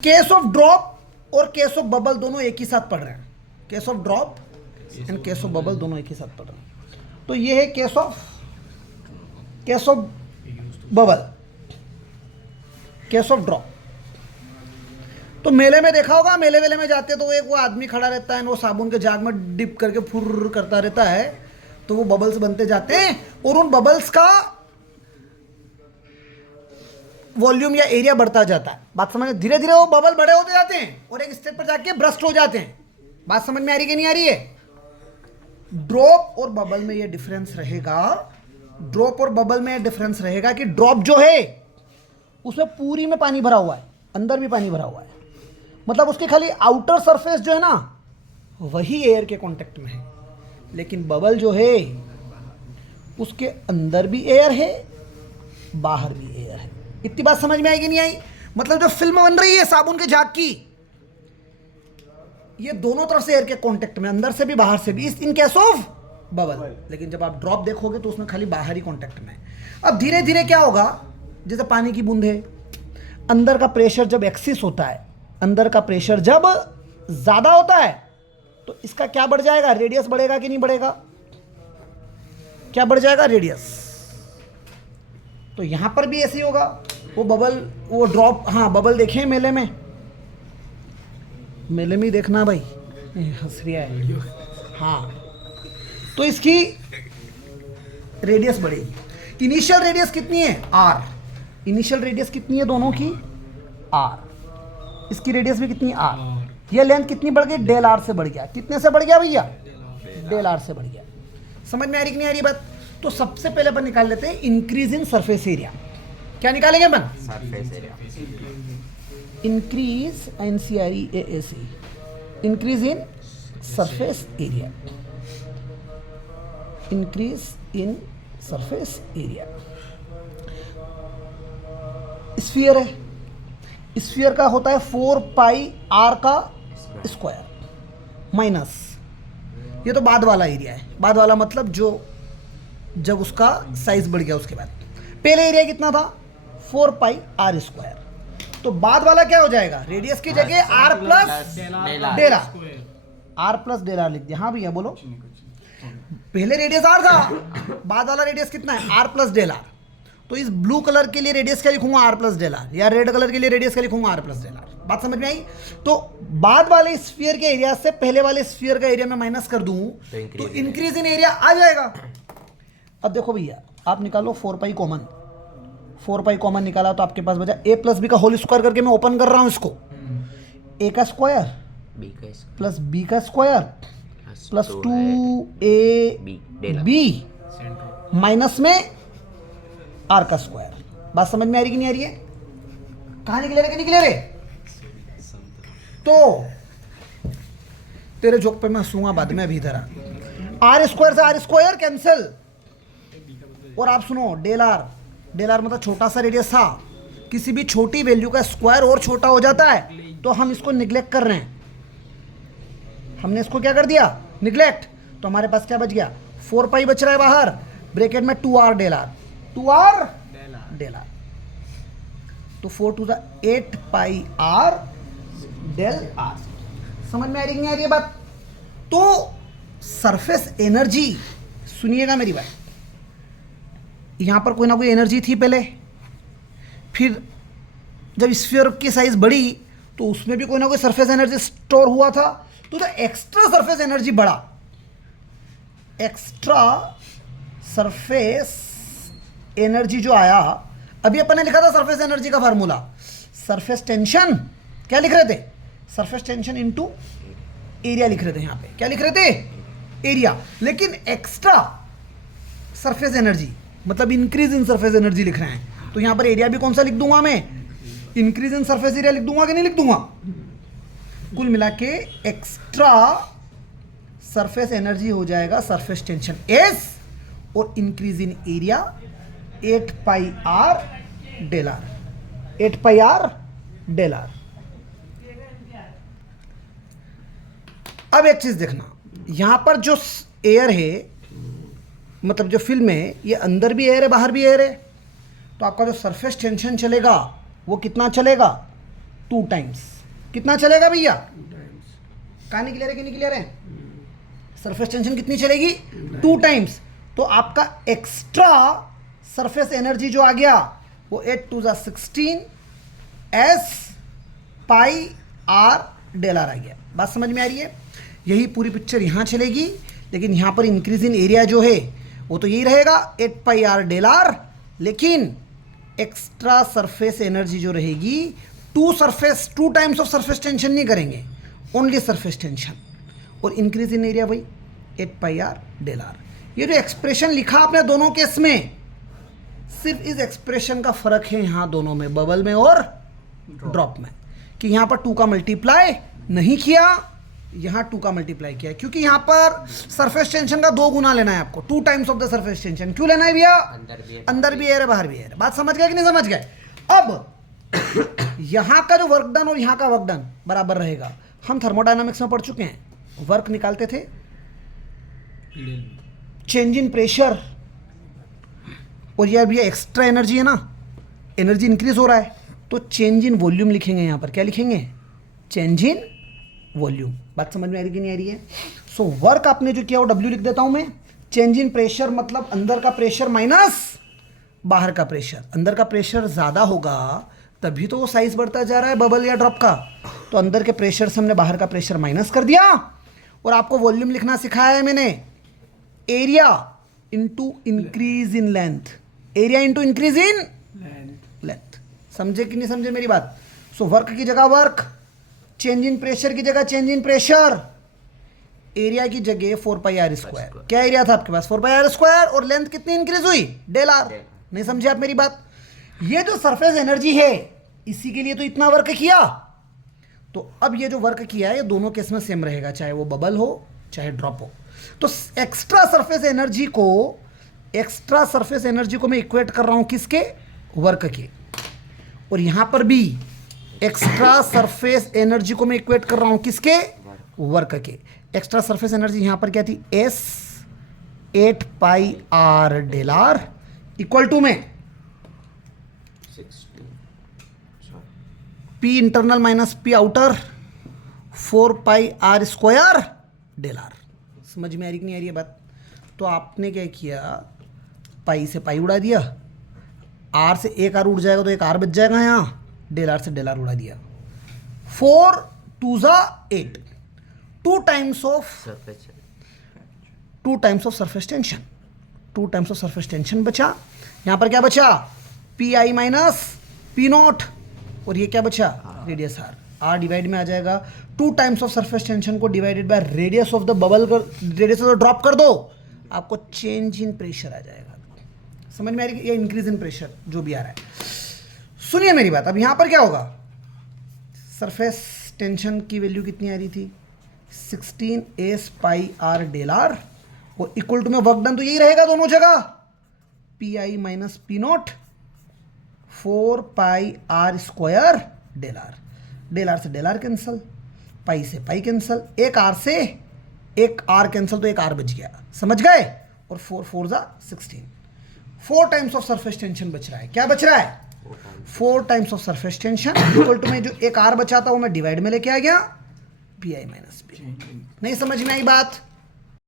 Case of drop और case of bubble दोनों एक ही साथ पढ़ रहे हैं। Case of drop and case of bubble दोनों एक ही साथ पढ़ रहे हैं। तो ये है case of bubble, case of drop. तो मेले में देखा होगा, मेले वेले में जाते तो एक वो आदमी खड़ा रहता है, वो साबुन के जाग में डिप करके फुर करता रहता है, तो वो बबल्स बनते जाते हैं और उन बबल्स का वॉल्यूम या एरिया बढ़ता जाता है। बात समझ, धीरे धीरे वो बबल बड़े होते जाते हैं और एक स्टेप पर जाके ब्रस्ट हो जाते हैं। बात समझ में आ रही कि नहीं आ रही है? ड्रॉप और बबल में ये डिफरेंस रहेगा, ड्रॉप और बबल में डिफरेंस रहेगा कि ड्रॉप जो है उसमें पूरी में पानी भरा हुआ है, अंदर भी पानी भरा हुआ है, मतलब उसकी खाली आउटर सरफेस जो है ना वही एयर के कांटेक्ट में है। लेकिन बबल जो है उसके अंदर भी एयर है, बाहर भी एयर है। इतनी बात समझ में आएगी नहीं आई? मतलब जो फिल्म बन रही है साबुन के झाग की, ये दोनों तरफ से एयर के कांटेक्ट में, अंदर से भी बाहर से भी, इन केस ऑफ बबल। लेकिन जब आप ड्रॉप देखोगे तो उसमें खाली बाहरी कांटेक्ट में। अब धीरे धीरे क्या होगा, जैसे पानी की बूंद है, अंदर का प्रेशर जब एक्सिस होता है, अंदर का प्रेशर जब ज्यादा होता है तो इसका क्या बढ़ जाएगा, रेडियस बढ़ेगा कि नहीं बढ़ेगा? क्या बढ़ जाएगा? रेडियस। तो यहां पर भी ऐसे ही होगा। वो बबल, वो ड्रॉप, हाँ बबल देखे मेले में, मेले में ही देखना भाई, हंस रहा है। हाँ, तो इसकी रेडियस बढ़ेगी। इनिशियल रेडियस कितनी है? आर। इनिशियल रेडियस कितनी है दोनों की? आर। इसकी रेडियस भी कितनी? आर। ये लेंथ कितनी बढ़ गई? डेल आर से बढ़ गया। कितने से बढ़ गया भैया? डेल आर से बढ़ गया। समझ में आ रही कि नहीं आ रही बात? तो सबसे पहले अपन निकाल लेते हैं इंक्रीज इन सरफेस एरिया। क्या निकालेंगे अपन? Surface area. Increase, NCREAC, increase in surface area, increase in surface area. Sphere है, स्फीयर का होता है 4 पाई आर का स्क्वायर माइनस, ये तो बाद वाला एरिया है। बाद वाला मतलब जो जब उसका साइज बढ़ गया उसके बाद। पहले एरिया कितना था? 4 पाई आर स्क्वायर। तो बाद वाला क्या हो जाएगा? रेडियस की जगह r plus del r, r plus del r लिख दिया। हाँ भैया बोलो। पहले रेडियस आर था, बाद वाला रेडियस कितना है? R plus del r. तो इस ब्लू कलर के लिए रेडियस क्या लिखूंगा? R plus del r. या रेड कलर के लिए रेडियस क्या लिखूंगा? R plus del r. बात समझ में आई? तो बाद वाले स्फीयर के एरिया से पहले वाले स्फीयर का एरिया में माइनस कर दूं तो इंक्रीज इन एरिया आ जाएगा। अब देखो भैया, आप निकालो 4 पाई कॉमन। 4 पाई कॉमन निकाला तो आपके पास बचा ए प्लस बी का होल स्क्वायर करके मैं ओपन कर रहा हूं इसको। ए का स्क्वायर प्लस बी का स्क्वायर प्लस 2ab माइनस में आर का स्क्वायर। बात समझ में आ रही कि नहीं आ रही है? कहां निकले रे, निकले रे? तो तेरे जोक पे मैं हंसूंगा बाद में, अभी इधर आर स्क्वायर से आर स्क्वायर कैंसिल। और आप सुनो, डेल आर, डेल आर मतलब छोटा सा रेडियस था, किसी भी छोटी वैल्यू का स्क्वायर और छोटा हो जाता है, तो हम इसको निग्लेक्ट कर रहे हैं। हमने इसको क्या कर दिया? निग्लेक्ट। तो हमारे पास क्या बच गया? 4 पाई बच रहा है बाहर, ब्रैकेट में 2r del are, 2r del r. तो 4 to the 8 pi r del r. समझ में आ रही नहीं आ रही है बात? तो सरफेस एनर्जी, सुनिएगा मेरी बात, यहां पर कोई ना कोई एनर्जी थी पहले, फिर जब स्फीयर की साइज बढ़ी तो उसमें भी कोई ना कोई सरफेस एनर्जी स्टोर हुआ था, तो एक्स्ट्रा सरफेस एनर्जी बढ़ा। एक्स्ट्रा सरफेस एनर्जी जो आया, अभी अपन ने लिखा था सरफेस एनर्जी का फार्मूला, सरफेस टेंशन। क्या लिख रहे थे? सरफेस टेंशन इनटू एरिया लिख रहे थे। यहां पे क्या लिख रहे थे? एरिया। लेकिन एक्स्ट्रा सरफेस एनर्जी मतलब इंक्रीज इन सरफेस एनर्जी लिख रहे हैं, तो यहां पर एरिया भी कौन सा लिख दूंगा मैं? इंक्रीज इन सरफेस एरिया लिख दूंगा कि नहीं लिख दूंगा? कुल मिला के एक्स्ट्रा सरफेस एनर्जी हो जाएगा सरफेस टेंशन एस, और increase in area 8 pi r del r, 8 pi r del r. अब एक चीज देखना, यहां पर जो एयर है, मतलब जो फिल्म है, ये अंदर भी एयर है बाहर भी एयर है, तो आपका जो सरफेस टेंशन चलेगा वो कितना चलेगा? 2 टाइम्स। कितना चलेगा भैया? कहानी क्लियर है कि नहीं क्लियर है? सरफेस टेंशन कितनी चलेगी? 2 टाइम्स। तो आपका एक्स्ट्रा सरफेस एनर्जी जो आ गया वो 8 2 16 S pi r del r आ गया। बात समझ में आ रही है? यही पूरी पिक्चर यहाँ चलेगी, लेकिन यहाँ पर इंक्रीज इन एरिया जो है वो तो यही रहेगा 8 पाई आर डेल आर, लेकिन एक्स्ट्रा सरफेस एनर्जी जो रहेगी 2 टाइम्स ऑफ सरफेस टेंशन नहीं करेंगे, ओनली सरफेस टेंशन, और इंक्रीज इन एरिया वही 8 पाई आर डेल आर। ये जो एक्सप्रेशन लिखा आपने दोनों केस में, सिर्फ इस एक्सप्रेशन का फर्क है यहाँ दोनों में, बबल में और ड्रॉप में, कि यहाँ पर 2 का मल्टीप्लाई नहीं किया, यहाँ 2 का मल्टीप्लाई किया, क्योंकि यहाँ पर सरफेस टेंशन का 2 गुना लेना है आपको, 2 times of the surface tension. क्यों लेना है भैया? अंदर भी एयर है बाहर भी एयर है। बात समझ गए कि नहीं समझ गए? अब यहाँ का जो वर्क डन और यहाँ का वर्क डन बराबर रहेगा। हम थर्मोडायनामिक्स में पढ़ चुके हैं, वर्क निकालते थे चेंज इन प्रेशर, और यह भैया एक्स्ट्रा एनर्जी है ना, एनर्जी इंक्रीज हो रहा है, तो चेंज इन वॉल्यूम लिखेंगे यहाँ पर। क्या लिखेंगे? Change in volume. बात समझ में आ रही कि नहीं आ रही है? सो वर्क आपने जो किया वो W लिख देता हूं मैं। चेंज इन प्रेशर मतलब अंदर का प्रेशर माइनस बाहर का प्रेशर। अंदर का प्रेशर ज़्यादा होगा तभी तो वो साइज बढ़ता जा रहा है बबल या ड्रॉप का, तो अंदर के प्रेशर से हमने बाहर का प्रेशर माइनस कर दिया, और आपको वॉल्यूम लिखना सिखाया है मैंने, area into increase in length, area into increase in length. समझे कि नहीं समझे मेरी बात? सो वर्क की जगह वर्क, चेंज इन प्रेशर की जगह चेंज इन प्रेशर, एरिया की जगह 4 पाई आर स्क्वायर। क्या एरिया था आपके पास? 4 पाई आर स्क्वायर, और लेंथ कितनी इंक्रीज हुई? Del r. नहीं समझे आप मेरी बात? ये जो सरफेस एनर्जी है इसी के लिए तो इतना वर्क किया, तो अब ये जो वर्क किया है ये दोनों केस में सेम रहेगा, चाहे वो बबल हो चाहे ड्रॉप हो। तो एक्स्ट्रा सरफेस एनर्जी को मैं इक्वेट कर रहा हूं किसके? वर्क के। और यहां पर भी एक्स्ट्रा सरफेस एनर्जी को मैं इक्वेट कर रहा हूं किसके? वर्क के। एक्स्ट्रा सरफेस एनर्जी यहां पर क्या थी? S 8 pi r del r equal to में P internal minus P outer 4 pi r square del r. समझ में आ रही कि नहीं आ रही है बात? तो आपने क्या किया, पाई से पाई उड़ा दिया, आर से एक आर उड़ जाएगा तो एक आर बच जाएगा, यहाँ डेल आर से डेल आर उड़ा दिया। 4 2 8, 2 times of surface tension, 2 times of surface tension बचा। यहाँ पर क्या बचा? P I minus P not, और ये क्या बचा? Radius are. आर डिवाइड में आ जाएगा, 2 टाइम्स ऑफ सरफेस टेंशन को divided by radius of the bubble, radius of the drop कर दो, आपको चेंज इन प्रेशर आ जाएगा। समझ में आ रही है? ये इंक्रीज इन प्रेशर जो भी आ रहा है। सुनिए मेरी बात, अब यहां पर क्या होगा? सरफेस टेंशन की वैल्यू कितनी आ रही थी? 16 S pi r del r, और इक्वल टू में वर्क डन तो यही रहेगा दोनों जगह, P I minus P naught 4 pi r square del r. Del r से डेल आर कैंसल, पाई से पाई कैंसल, एक आर से एक आर कैंसल, तो एक आर बच गया। समझ गए? और 4 4 16, 4 टाइम्स ऑफ सरफेस टेंशन बच रहा है। क्या बच रहा है? 4 times of surface tension equal to में जो एक आर बचा था वो मैं डिवाइड में लेके आ गया, पी आई माइनस पी। नहीं समझ में आई बात?